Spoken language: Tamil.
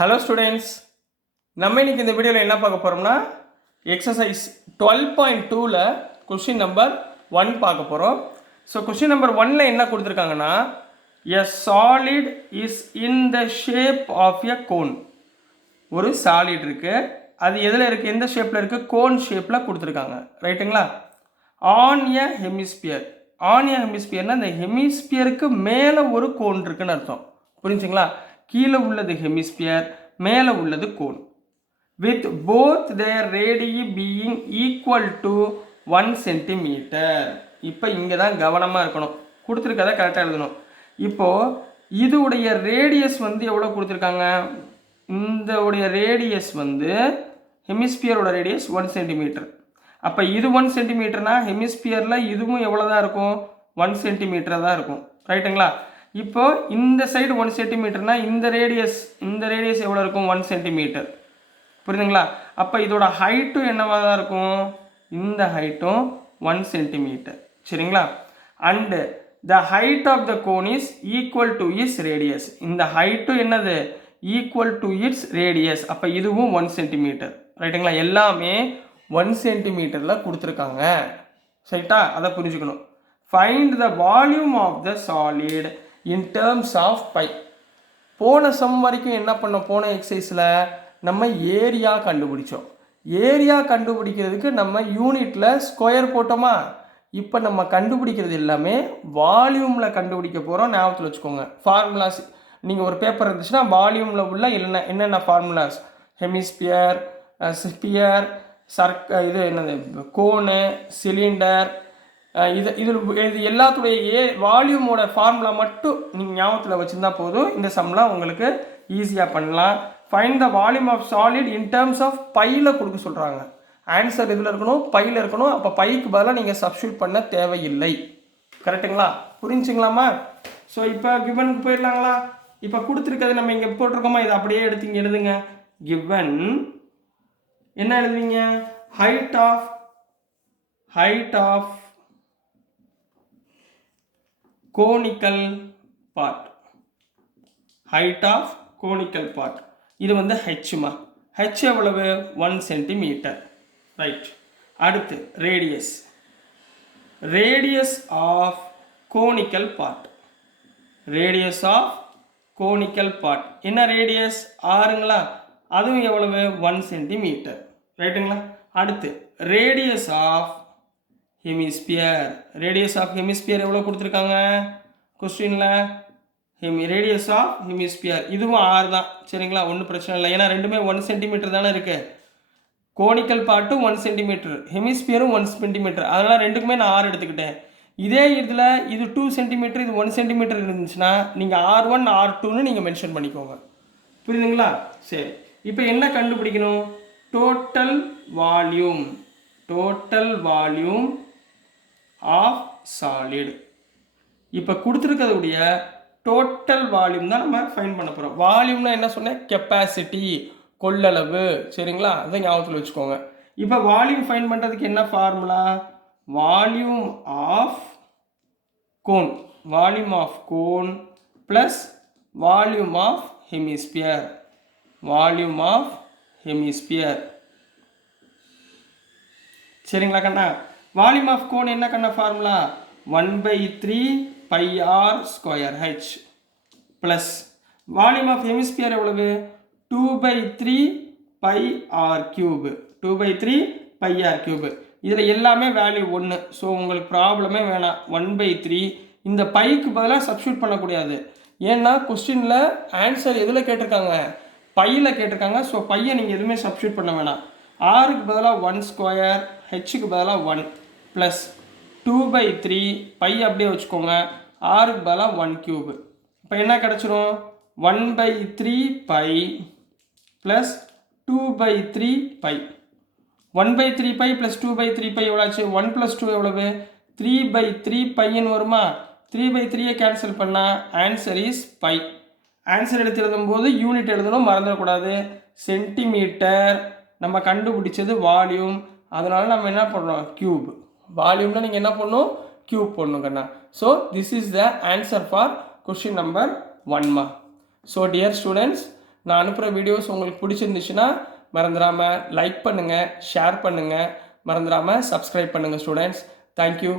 ஹலோ ஸ்டூடெண்ட்ஸ், நம்ம இன்னைக்கு இந்த வீடியோவில் என்ன பார்க்க போகிறோம்னா எக்ஸசைஸ் 12.2ல் கொஷின் நம்பர் 1 பார்க்க போகிறோம். ஸோ கொஷின் நம்பர் 1ல் என்ன கொடுத்துருக்காங்கன்னா, a solid is in the shape of a cone. ஒரு சாலிட் இருக்குது, அது எதில் இருக்குது, எந்த ஷேப்பில் இருக்குது, கோன் ஷேப்பில் கொடுத்துருக்காங்க. ரைட்டுங்களா? On a hemisphere. On a ஹெமிஸ்பியர்னா இந்த ஹெமிஸ்பியருக்கு மேலே ஒரு கோன் இருக்குன்னு அர்த்தம். புரிஞ்சுங்களா? கீழே உள்ளது ஹெமிஸ்பியர், மேலே உள்ளது cone. With both their radii being equal to 1 centimetre. இப்போ இங்கே தான் கவனமாக இருக்கணும், கொடுத்துருக்கதை கரெக்டாக எழுதணும். இப்போது இதுடைய ரேடியஸ் வந்து எவ்வளோ கொடுத்துருக்காங்க, இந்த உடைய ரேடியஸ் வந்து ஹெமிஸ்பியரோட ரேடியஸ் 1 சென்டிமீட்டர். அப்போ இது 1 சென்டிமீட்டர்னா ஹெமிஸ்பியரில் இதுவும் எவ்வளோ தான் இருக்கும், 1 சென்டிமீட்டர் தான் இருக்கும். ரைட்டுங்களா? இப்போ இந்த சைடு 1 சென்டிமீட்டர்னா இந்த ரேடியஸ் எவ்வளோ இருக்கும், 1 சென்டிமீட்டர். புரியுதுங்களா? அப்போ இதோட ஹைட்டும் என்னவாக தான் இருக்கும், இந்த ஹைட்டும் 1 சென்டிமீட்டர். சரிங்களா? And the height of the cone is equal to its radius. இந்த ஹைட்டும் என்னது, ஈக்குவல் டு இட்ஸ் ரேடியஸ். அப்போ இதுவும் 1 சென்டிமீட்டர். ரைட்டுங்களா? எல்லாமே 1 சென்டிமீட்டரில் கொடுத்துருக்காங்க. சரிட்டா? அதை புரிஞ்சுக்கணும். Find the volume of the solid in terms of pi. போன சம் வரைக்கும் என்ன பண்ணோம், போன எக்ஸசைஸில் நம்ம ஏரியா கண்டுபிடிச்சோம். ஏரியா கண்டுபிடிக்கிறதுக்கு நம்ம யூனிட்டில் ஸ்கொயர் போட்டோமா. இப்போ நம்ம கண்டுபிடிக்கிறது எல்லாமே வால்யூமில் கண்டுபிடிக்க போகிறோம். ஞாபகத்தில் வச்சுக்கோங்க. ஃபார்முலாஸ் நீங்கள் ஒரு பேப்பர் இருந்துச்சுன்னா வால்யூமில் உள்ள என்னென்ன ஃபார்முலாஸ், ஹெமிஸ்பியர், ஸ்பியர், இது என்னது, கோனு, சிலிண்டர், இது எல்லாத்துடைய வால்யூமோட ஃபார்முலா மட்டும் நீங்கள் ஞாபகத்தில் வச்சுருந்தா போதும். இந்த சம்லாம் உங்களுக்கு ஈஸியாக பண்ணலாம். Find the volume of solid in terms of பையில் கொடுக்க சொல்கிறாங்க. ஆன்சர் இதில் இருக்கணும், பையில் இருக்கணும். அப்போ பைக்கு பதிலாக நீங்கள் சப்ஸ்டியூட் பண்ண தேவையில்லை. கரெக்டுங்களா? புரிஞ்சுங்களாமா? ஸோ இப்போ கிவனுக்கு போயிடலாங்களா? இப்போ கொடுத்துருக்கிறது நம்ம இங்கே போட்டிருக்கோமா, இதை அப்படியே எடுத்து இங்கே எழுதுங்க. கிவன் என்ன எழுதுவீங்க, height of conical part. Height of conical part இது வந்து ஹெச்மா. ஹெச் எவ்வளவு, 1 சென்டிமீட்டர். ரைட். அடுத்து radius of conical part. Radius of conical part என்ன, ரேடியஸ் 6ங்களா, அதுவும் எவ்வளவு, 1 சென்டிமீட்டர். ரைட்டுங்களா? அடுத்து radius of hemisphere. Radius of hemisphere எவ்வளோ கொடுத்துருக்காங்க கொஸ்டினில், ரேடியஸ் ஆஃப் ஹெமிஸ்பியர் இதுவும் 6 தான். சரிங்களா? ஒன்றும் பிரச்சனை இல்லை, ஏன்னா ரெண்டுமே 1 சென்டிமீட்டர் தானே இருக்குது. கோனிக்கல் பார்ட்டும் 1 சென்டிமீட்டர், ஹெமிஸ்பியரும் 1 சென்டிமீட்டர். அதனால் ரெண்டுக்குமே நான் 6 எடுத்துக்கிட்டேன். இதே இதில் இது 2 சென்டிமீட்டர், இது 1 சென்டிமீட்டர் இருந்துச்சுன்னா நீங்கள் R1 R2ன்னு நீங்கள் மென்ஷன் பண்ணிக்கோங்க. புரியுதுங்களா? சரி, இப்போ என்ன கண்டுபிடிக்கணும், டோட்டல் வால்யூம் ஆஃப் சாலிட். இப்போ கொடுத்துருக்கிறதுடைய டோட்டல் வால்யூம் தான் நம்ம ஃபைண்ட் பண்ண போகிறோம். வால்யூம்னா என்ன சொன்னேன், கெப்பாசிட்டி, கொள்ளளவு. சரிங்களா? அதை ஞாபகத்தில் வச்சுக்கோங்க. இப்போ வால்யூம் ஃபைண்ட் பண்ணுறதுக்கு என்ன formula, volume of cone plus volume of hemisphere. சரிங்களா கண்ணா? வால்யூம் ஆஃப் கோன் என்ன கண்ணா formula, 1/3 πr² h plus volume of hemisphere எவ்வளவு, 2/3 πr³. 2/3 πr³. இதில் எல்லாமே வேல்யூ 1. ஸோ உங்களுக்கு ப்ராப்ளமே வேணாம். 1/3 இந்த பைக்கு பதிலாக சப்ஸ்டியூட் பண்ணக்கூடாது. ஏன்னா கொஸ்டினில் ஆன்சர் எதில் கேட்டிருக்காங்க, பையில் கேட்டிருக்காங்க. ஸோ பையை நீங்கள் எதுவுமே சப்ஸ்டியூட் பண்ண வேணாம். ஆருக்கு பதிலாக 1², ஹெச்சுக்கு பதிலாக 1 ப்ளஸ் 2/3 பை அப்படியே வச்சுக்கோங்க, ஆருக்கு பதிலாக 1³ இப்போ என்ன கிடச்சிரும், 1/3 π ப்ளஸ் 2/3 π. 1/3 π ப்ளஸ் 2/3 π எவ்வளோ ஆச்சு, 1 + 2 எவ்வளவு, 3/3 πன்னு வருமா. 3/3 கேன்சல் பண்ணால் ஆன்சர் இஸ் பை. ஆன்சர் எடுத்து எழுதும்போது யூனிட் எழுதணும், மறந்துடக்கூடாது. சென்டிமீட்டர் நம்ம கண்டுபிடிச்சது வால்யூம், அதனால் நம்ம என்ன பண்ணுறோம், கியூப். வால்யூமில் நீங்கள் என்ன பண்ணணும், கியூப் பண்ணணும் கண்ணா. So this is the answer for question number 1மா. ஸோ டியர் ஸ்டூடெண்ட்ஸ், நான் அனுப்புகிற வீடியோஸ் உங்களுக்கு பிடிச்சிருந்துச்சுன்னா மறந்துடாமல் லைக் பண்ணுங்கள், ஷேர் பண்ணுங்கள், மறந்துடாமல் சப்ஸ்கிரைப் பண்ணுங்கள் ஸ்டூடெண்ட்ஸ். தேங்க்யூ.